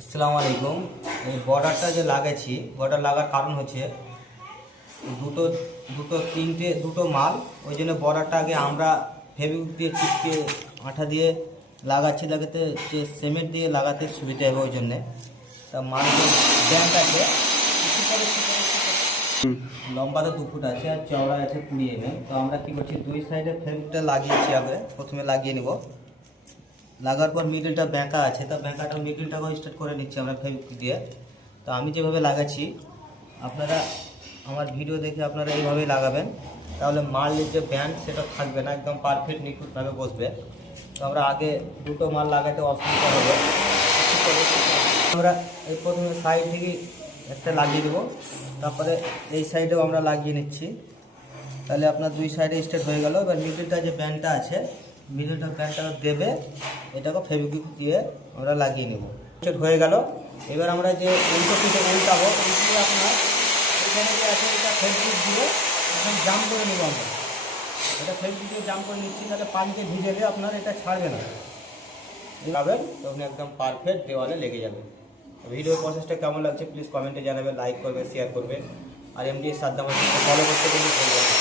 আসসালামু আলাইকুম। এই বর্ডারটা যে লাগাচ্ছি, বর্ডার লাগার কারণ হচ্ছে দুটো দুটো মাল, ওই জন্য বর্ডারটা আগে আমরা ফেভিকুইক দিয়ে চিপকে আঠা দিয়ে লাগাতে যে সিমেন্ট দিয়ে লাগাতে সুবিধা হবে, ওই জন্যে। তা মাল যে ব্যান্ড আছে লম্বাতে 2 ফুট আছে আর চওড়া আছে 20 mm। তো আমরা কী করছি, দুই সাইডে ফেভিকুইকটা লাগিয়েছি, আগে প্রথমে লাগিয়ে নেব। লাগার পর মিডলটা ব্যাঁকা আছে, তা ব্যাঁকাটা মিডলটাকেও স্টার্ট করে নিচ্ছি আমরা ফেভিকুইক দিয়ে। তো আমি যেভাবে লাগাচ্ছি, আপনারা আমার ভিডিও দেখে আপনারা এইভাবেই লাগাবেন, তাহলে মালের যে ব্যান্ড সেটা থাকবে না, একদম পারফেক্ট নিখুঁতভাবে বসবে। তো আমরা আগে দুটো মাল লাগাতে অসুবিধা হবে। আমরা এই প্রথমে সাইড থেকে একটা লাগিয়ে দেবো, তারপরে এই সাইডেও আমরা লাগিয়ে নিচ্ছি। তাহলে আপনার দুই সাইডে স্টার্ট হয়ে গেল। এবার মিডলটা যে ব্যান্ডটা আছে, মিডলটা ব্যান্ডটা দেবে, এটাকে ফেভিকুইক দিয়ে আমরা লাগিয়ে নেব। স্টার্ট হয়ে গেল। এবার আমরা যে উল্টো পিঠে উল্টাবো, উল্টিয়ে আপনার এখানে যে আছে এটা ফেভিকুইক দিয়ে এখন জাম করে নেব। আমরা এটা ফেভিকুইক দিয়ে জাম করে নিচ্ছি, তাহলে পানিতে ভিজেলে আপনার এটা ছাড়বে না, লাগাবেন তখন একদম পারফেক্ট দেওয়ালে লেগে যাবে। ভিডিওর প্রসেসটা কেমন লাগছে প্লিজ কমেন্টে জানাবেন, লাইক করবেন, শেয়ার করবেন। আর এমডি সাদ্দাম ফলো করতে কিন্তু ভুলবেন না।